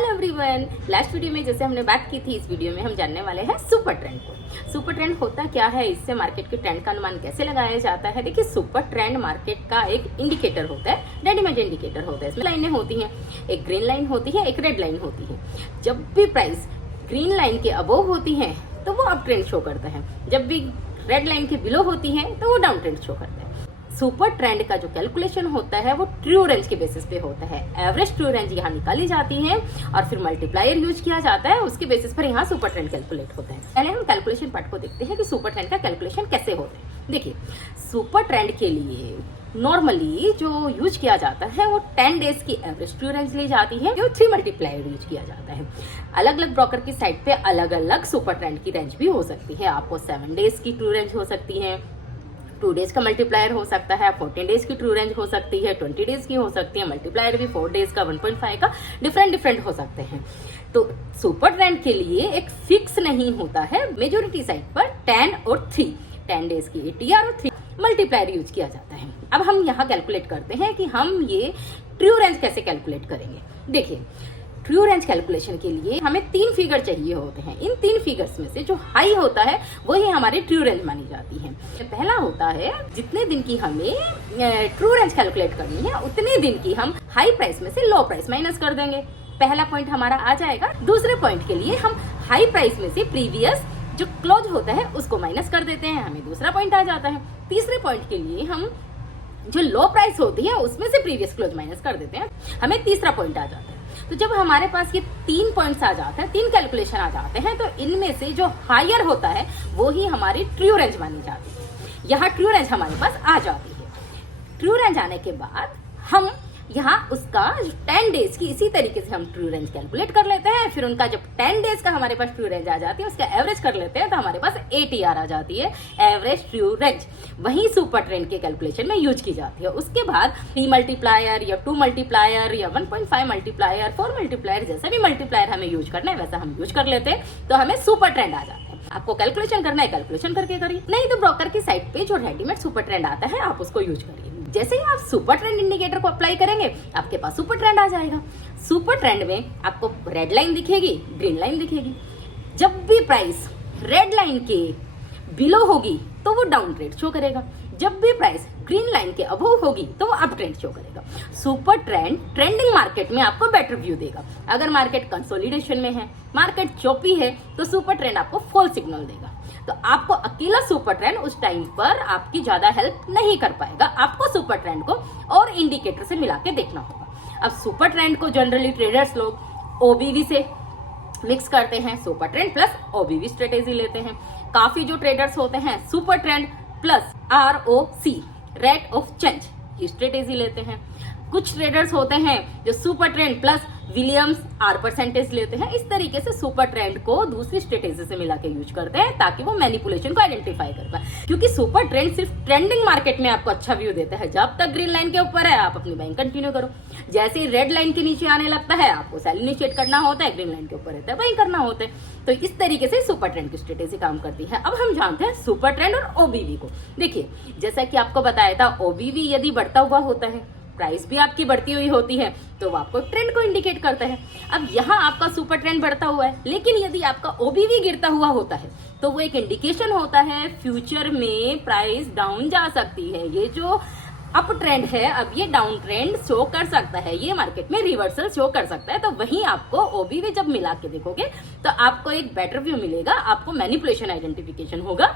Hello everyone. Last video में जैसे हमने बात की थी, इस वीडियो में हम जानने वाले हैं सुपर ट्रेंड को। सुपर ट्रेंड होता क्या है, इससे मार्केट के ट्रेंड का अनुमान कैसे लगाया जाता है। देखिए, सुपर ट्रेंड मार्केट का एक इंडिकेटर होता है, रेडीमेड इंडिकेटर होता है। इसमें लाइनें होती हैं, एक ग्रीन लाइन होती है, एक रेड लाइन होती है। जब भी प्राइस ग्रीन लाइन के अबोव होती है तो वो अप ट्रेंड शो करता है, जब भी रेड लाइन के बिलो होती है तो वो डाउन ट्रेंड शो करता है। सुपर ट्रेंड का जो कैलकुलेशन होता है वो ट्रू रेंज के बेसिस पे होता है। एवरेज ट्रू रेंज यहाँ निकाली जाती है और फिर मल्टीप्लायर यूज किया जाता है, उसके बेसिस पर यहाँ सुपर ट्रेंड कैलकुलेट होता है। पहले हम कैलकुलेशन पार्ट को देखते हैं कि सुपर ट्रेंड का कैलकुलेशन कैसे होता है। देखिए, सुपर ट्रेंड के लिए नॉर्मली जो यूज किया जाता है वो 10 डेज की एवरेज ट्रू रेंज ली जाती है, जो 3 मल्टीप्लायर यूज किया जाता है। अलग अलग ब्रोकर की साइट पे अलग अलग सुपर ट्रेंड की रेंज भी हो सकती है। आपको 7 डेज की ट्रू रेंज हो सकती है, 2 डेज का मल्टीप्लायर हो सकता है, 14 डेज की ट्रू रेंज हो सकती है, 20 डेज की हो सकती है, मल्टीप्लायर भी 4 डेज का, 1.5 का, डिफरेंट हो सकते हैं। तो सुपर ट्रेंड के लिए एक फिक्स नहीं होता है। मेजोरिटी साइट पर 10 और 3, 10 डेज की ATR और 3 मल्टीप्लायर यूज किया जाता है। अब हम यहाँ कैलकुलेट करते हैं कि हम ये ट्रू रेंज कैसे कैलकुलेट करेंगे। देखिए, ट्रू रेंज कैलकुलेशन के लिए हमें 3 फिगर चाहिए होते हैं। इन 3 फिगर्स में से जो हाई होता है वही हमारी ट्रू रेंज मानी जाती है। पहला होता है, जितने दिन की हमें ट्रू रेंज कैलकुलेट करनी है उतने दिन की हम हाई प्राइस में से लो प्राइस माइनस कर देंगे। पहला पॉइंट हमारा आ जाएगा। दूसरे पॉइंट के लिए हम हाई प्राइस में से प्रीवियस जो क्लोज होता है उसको माइनस कर देते हैं, हमें दूसरा पॉइंट आ जाता है। तीसरे पॉइंट के लिए हम जो लो प्राइस होती है उसमें से प्रीवियस क्लोज माइनस कर देते हैं, हमें तीसरा पॉइंट आ जाता है। तो जब हमारे पास ये 3 पॉइंट्स आ जाते हैं, 3 कैलकुलेशन आ जाते हैं, तो इनमें से जो हायर होता है वो ही हमारी ट्रू रेंज मानी जाती है। यहाँ ट्रू रेंज हमारे पास आ जाती है। ट्रू रेंज आने के बाद हम यहाँ उसका 10 डेज की इसी तरीके से हम ट्रू रेंज कैलकुलेट कर लेते हैं। फिर उनका जब 10 डेज का हमारे पास ट्रू रेंज आ जाती है, उसका एवरेज कर लेते हैं, तो हमारे पास ATR आ जाती है, एवरेज ट्रू रेंज। वही सुपर ट्रेंड के कैलकुलेशन में यूज की जाती है। उसके बाद 3 मल्टीप्लायर या 2 मल्टीप्लायर या 1.5 मल्टीप्लायर, 4 मल्टीप्लायर, जैसा भी मल्टीप्लायर हमें यूज करना है वैसा हम यूज कर लेते हैं, तो हमें सुपर ट्रेंड आ जाता है। आपको कैलकुलेशन करना है, कैलकुलेशन करके करिए, नहीं तो ब्रोकर की साइट पे जो रेडीमेड सुपर ट्रेंड आता है आप उसको यूज करिए। जैसे ही आप सुपर ट्रेंड इंडिकेटर को अप्लाई करेंगे आपके पास सुपर ट्रेंड आ जाएगा। सुपर ट्रेंड में आपको रेड लाइन दिखेगी, ग्रीन लाइन दिखेगी। जब भी प्राइस रेड लाइन के बिलो होगी तो वो डाउन ट्रेंड शो करेगा, जब भी प्राइस ग्रीन लाइन के अबोव होगी तो वो अप ट्रेंड शो करेगा। सुपर ट्रेंड ट्रेंडिंग मार्केट में आपको बेटर व्यू देगा। अगर मार्केट कंसोलिडेशन में है, मार्केट चोपी है, तो सुपर ट्रेंड आपको फॉल सिग्नल देगा। तो आपको अकेला सुपर ट्रेंड उस टाइम पर आपकी ज्यादा हेल्प नहीं कर पाएगा। आपको सुपर ट्रेंड को और इंडिकेटर से मिला के देखना होगा। अब सुपर ट्रेंड को जनरली ट्रेडर्स लोग OBV से मिक्स करते हैं, super trend plus OBV strategy लेते हैं। काफी जो ट्रेडर्स होते हैं super trend plus ROC, rate of change, ये स्ट्रेटेजी लेते हैं। कुछ ट्रेडर्स होते हैं जो super trend plus Williams R% लेते हैं। इस तरीके से सुपर ट्रेंड को दूसरी स्ट्रेटेजी से मिला के यूज करते हैं ताकि वो मैनिपुलेशन को आइडेंटिफाई कर पाए। क्योंकि सुपर ट्रेंड सिर्फ ट्रेंडिंग मार्केट में आपको अच्छा व्यू देता है। जब तक ग्रीन लाइन के ऊपर है आप अपनी बाइंग कंटिन्यू करो, जैसे ही रेड लाइन के नीचे आने लगता है आपको सेल इनिशिएट करना होता है, ग्रीन लाइन के ऊपर रहता है बाइंग करना होता है। तो इस तरीके से सुपर ट्रेंड की स्ट्रेटेजी काम करती है। अब हम जानते हैं सुपर ट्रेंड और OBV को। देखिए, जैसा कि आपको बताया था, OBV यदि बढ़ता हुआ होता है, प्राइस भी आपकी बढ़ती हुई होती है, तो वो आपको ट्रेंड को इंडिकेट करता है। अब यहाँ आपका सुपर ट्रेंड बढ़ता हुआ है, लेकिन यदि आपका OBV गिरता हुआ होता है तो वो एक इंडिकेशन होता है फ्यूचर में प्राइस डाउन जा सकती है। ये जो अप ट्रेंड है अब ये डाउन ट्रेंड शो कर सकता है, ये मार्केट में रिवर्सल शो कर सकता है। तो वहीं आपको OBV जब मिला के देखोगे तो आपको एक बेटर व्यू मिलेगा, आपको मैनिपुलेशन आइडेंटिफिकेशन होगा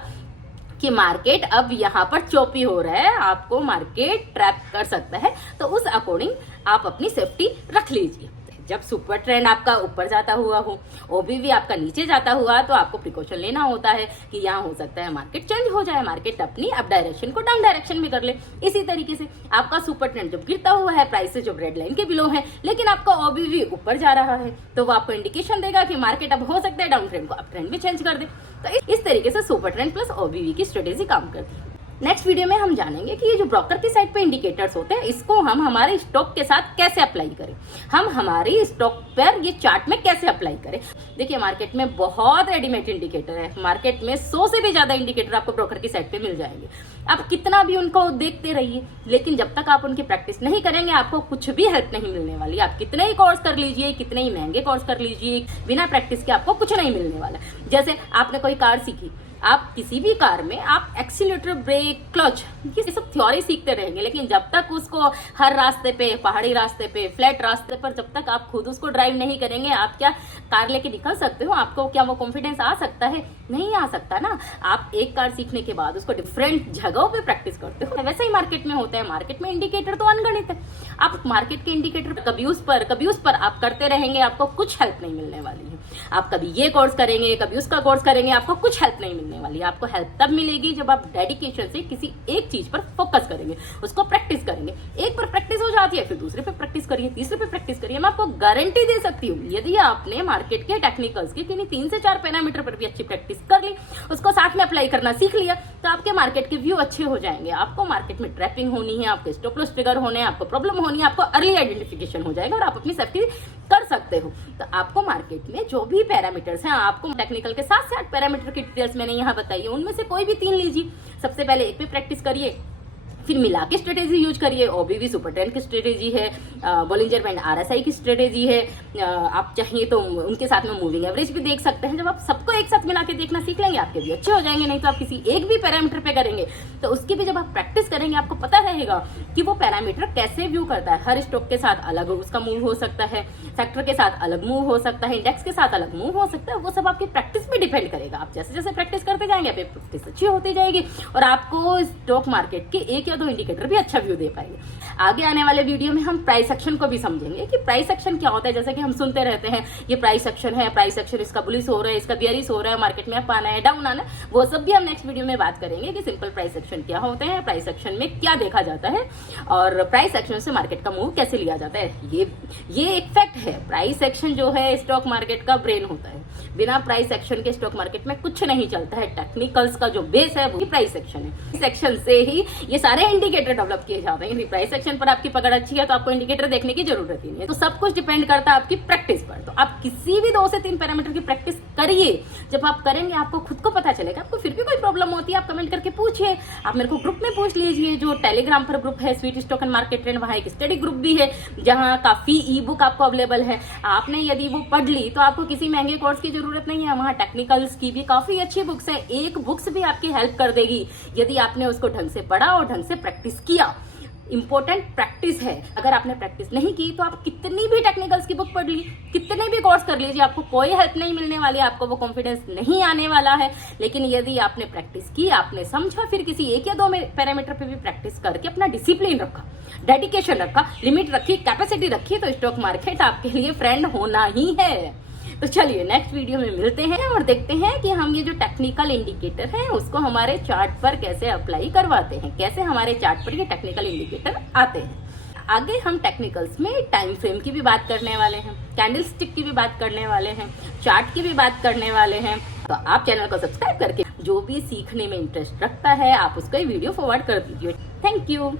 कि मार्केट अब यहाँ पर चोपी हो रहा है, आपको मार्केट ट्रैप कर सकता है। तो उस अकॉर्डिंग आप अपनी सेफ्टी रख लीजिए। जब सुपर ट्रेंड आपका ऊपर जाता हुआ हो, OBV आपका नीचे जाता हुआ, तो आपको प्रिकॉशन लेना होता है कि यहाँ हो सकता है मार्केट चेंज हो जाए, मार्केट अपनी अप डायरेक्शन को डाउन डायरेक्शन में कर ले। इसी तरीके से आपका सुपर ट्रेंड जब गिरता हुआ है, प्राइसेस जब रेड लाइन के बिलो है, लेकिन आपका OBV ऊपर जा रहा है, तो वो आपको इंडिकेशन देगा कि मार्केट अब हो सकता है डाउन ट्रेंड को अप ट्रेंड में चेंज कर दे। तो इस तरीके से सुपर ट्रेंड प्लस OBV की स्ट्रेटेजी काम करती है। नेक्स्ट वीडियो में हम जानेंगे कि ये जो ब्रोकर की साइट पे इंडिकेटर्स होते हैं, इसको हम हमारे स्टॉक के साथ कैसे अप्लाई करें, हम हमारी स्टॉक पर ये चार्ट में कैसे अप्लाई करें। देखिए मार्केट में बहुत रेडीमेड इंडिकेटर है, मार्केट में 100 से भी ज्यादा इंडिकेटर आपको ब्रोकर की साइट पे मिल जाएंगे। आप कितना भी उनको देखते रहिए, लेकिन जब तक आप उनकी प्रैक्टिस नहीं करेंगे आपको कुछ भी हेल्प नहीं मिलने वाली। आप कितने ही कोर्स कर लीजिए, कितने ही महंगे कोर्स कर लीजिए, बिना प्रैक्टिस के आपको कुछ नहीं मिलने वाला। जैसे आपने कोई कार सीखी, आप किसी भी कार में आप एक्सीलेटर, ब्रेक, क्लच, ये सब थ्योरी सीखते रहेंगे, लेकिन जब तक उसको हर रास्ते पे, पहाड़ी रास्ते पे, फ्लैट रास्ते पर जब तक आप खुद उसको ड्राइव नहीं करेंगे, आप क्या कार लेके निकल सकते हो? आपको क्या वो कॉन्फिडेंस आ सकता है? नहीं आ सकता ना। आप एक कार सीखने के बाद उसको डिफरेंट जगहों पे प्रैक्टिस करते हो। वैसे ही मार्केट में होता है। मार्केट में इंडिकेटर तो अनगणित है। आप मार्केट के इंडिकेटर कभी उस पर आप करते रहेंगे, आपको कुछ हेल्प नहीं मिलने वाली है। आप कभी ये कोर्स करेंगे, कभी उसका कोर्स करेंगे, आपको कुछ हेल्प नहीं मिलने वाली। आपको हेल्प तब मिलेगी जब आप डेडिकेशन से किसी एक चीज पर फोकस करेंगे, उसको प्रैक्टिस करेंगे। एक पर प्रैक्टिस हो जाती है, फिर दूसरे पे प्रैक्टिस करिए, तीसरे पे प्रैक्टिस करिए। मैं आपको गारंटी दे सकती हूँ, यदि आपने मार्केट के टेक्निकल्स के किन्हीं 3 से 4 पैरामीटर पर भी अच्छी प्रैक्टिस कर ली, उसको साथ में अप्लाई करना सीख लिया, तो आपके मार्केट के व्यू अच्छे हो जाएंगे। आपको मार्केट में ट्रैपिंग होनी है, आपके स्टॉप लॉस ट्रिगर होने हैं, आपको प्रॉब्लम होनी है, आपको अर्ली आइडेंटिफिकेशन हो जाएगा और आप अपनी सेफ्टी कर सकते हो। तो आपको मार्केट में जो भी पैरामीटर्स हैं, आपको टेक्निकल के 7 से 8 पैरामीटर की डिटेल्स मैंने यहाँ बताई, उनमें से कोई भी 3 लीजिए। सबसे पहले एक पे प्रैक्टिस करिए, फिर मिला के स्ट्रेटेजी यूज करिए। ओबीवी सुपर ट्रेंड की स्ट्रेटेजी है, बॉलिंजर बैंड आरएसआई की स्ट्रेटेजी है। आप चाहिए तो उनके साथ में मूविंग एवरेज भी देख सकते हैं। जब आप सबको एक साथ मिला के देखना सीख लेंगे, आपके भी अच्छे हो जाएंगे। नहीं तो आप किसी एक भी पैरामीटर पे करेंगे, तो उसकी भी जब आप प्रैक्टिस करेंगे आपको पता रहेगा कि वो पैरामीटर कैसे व्यू करता है। हर स्टॉक के साथ अलग उसका मूव हो सकता है, सेक्टर के साथ अलग मूव हो सकता है, इंडेक्स के साथ अलग मूव हो सकता है। वो सब आपकी प्रैक्टिस पे डिपेंड करेगा। आप जैसे जैसे प्रैक्टिस करते जाएंगे, आपकी प्रैक्टिस अच्छी होती जाएगी और आपको स्टॉक मार्केट के एक 2 इंडिकेटर भी अच्छा व्यू दे पाएंगे। आगे आने वाले वीडियो में हम प्राइस एक्शन को भी समझेंगे कि प्राइस एक्शन क्या होता है। जैसे कि हम सुनते रहते हैं ये प्राइस एक्शन है, प्राइस एक्शन, इसका बुलिश हो रहा है, इसका बियरिश हो रहा है, मार्केट में अप आना है, डाउन आना है। वो सब भी हम नेक्स्ट वीडियो में बात करेंगे कि सिंपल प्राइस एक्शन क्या होते हैं, प्राइस एक्शन में क्या देखा जाता है और प्राइस एक्शन से मार्केट का मूव कैसे लिया जाता है। ये एक फैक्ट है। प्राइस एक्शन जो है स्टॉक मार्केट का ब्रेन होता है। बिना प्राइस एक्शन के स्टॉक मार्केट में कुछ नहीं चलता है। टेक्निकल्स का जो बेस है वो प्राइस एक्शन है। इस एक्शन से ही ये सारे इंडिकेटर डेवलप किए जाते हैं। प्राइस एक्शन पर आपकी पकड़ अच्छी है तो आपको इंडिकेटर देखने की जरूरत ही नहीं है। तो सब कुछ डिपेंड करता है आपकी प्रैक्टिस पर। तो आप किसी भी 2 से 3 पैरामीटर की प्रैक्टिस करिए। जब आप करेंगे आपको खुद को पता चलेगा। आपको फिर भी कोई प्रॉब्लम होती है आप कमेंट करके पूछिए। आप मेरे को ग्रुप में पूछ लीजिए, जो टेलीग्राम पर ग्रुप है sweet stock and market trend, वहां एक स्टडी ग्रुप भी है जहां काफी ई बुक आपको अवेलेबल है। आपने यदि वो पढ़ ली तो आपको किसी महंगे कोर्स की जरूरत नहीं है। वहां टेक्निकल्स की भी काफी अच्छी बुक्स है। एक बुक्स भी आपकी हेल्प कर देगी यदि आपने उसको ढंग से पढ़ा और ढंग से प्रैक्टिस किया। इंपॉर्टेंट प्रैक्टिस है। अगर आपने प्रैक्टिस नहीं की तो आप कितनी भी टेक्निकल्स की बुक पढ़ ली, कितने भी कोर्स कर लीजिए, आपको कोई हेल्प नहीं मिलने वाली, आपको वो कॉन्फिडेंस नहीं आने वाला है। लेकिन यदि आपने प्रैक्टिस की, आपने समझा, फिर किसी 1 या 2 पैरामीटर पे भी प्रैक्टिस करके अपना डिसिप्लिन रखा, डेडिकेशन रखा, लिमिट रखी, कैपेसिटी रखी, तो स्टॉक मार्केट आपके लिए फ्रेंड होना ही है। तो चलिए नेक्स्ट वीडियो में मिलते हैं और देखते हैं कि हम ये जो टेक्निकल इंडिकेटर है उसको हमारे चार्ट पर कैसे अप्लाई करवाते हैं, कैसे हमारे चार्ट पर ये टेक्निकल इंडिकेटर आते हैं। आगे हम टेक्निकल्स में टाइम फ्रेम की भी बात करने वाले हैं, कैंडल स्टिक की भी बात करने वाले हैं, चार्ट की भी बात करने वाले हैं। तो आप चैनल को सब्सक्राइब करके जो भी सीखने में इंटरेस्ट रखता है आप उसको वीडियो फॉरवर्ड कर दीजिए। Thank you.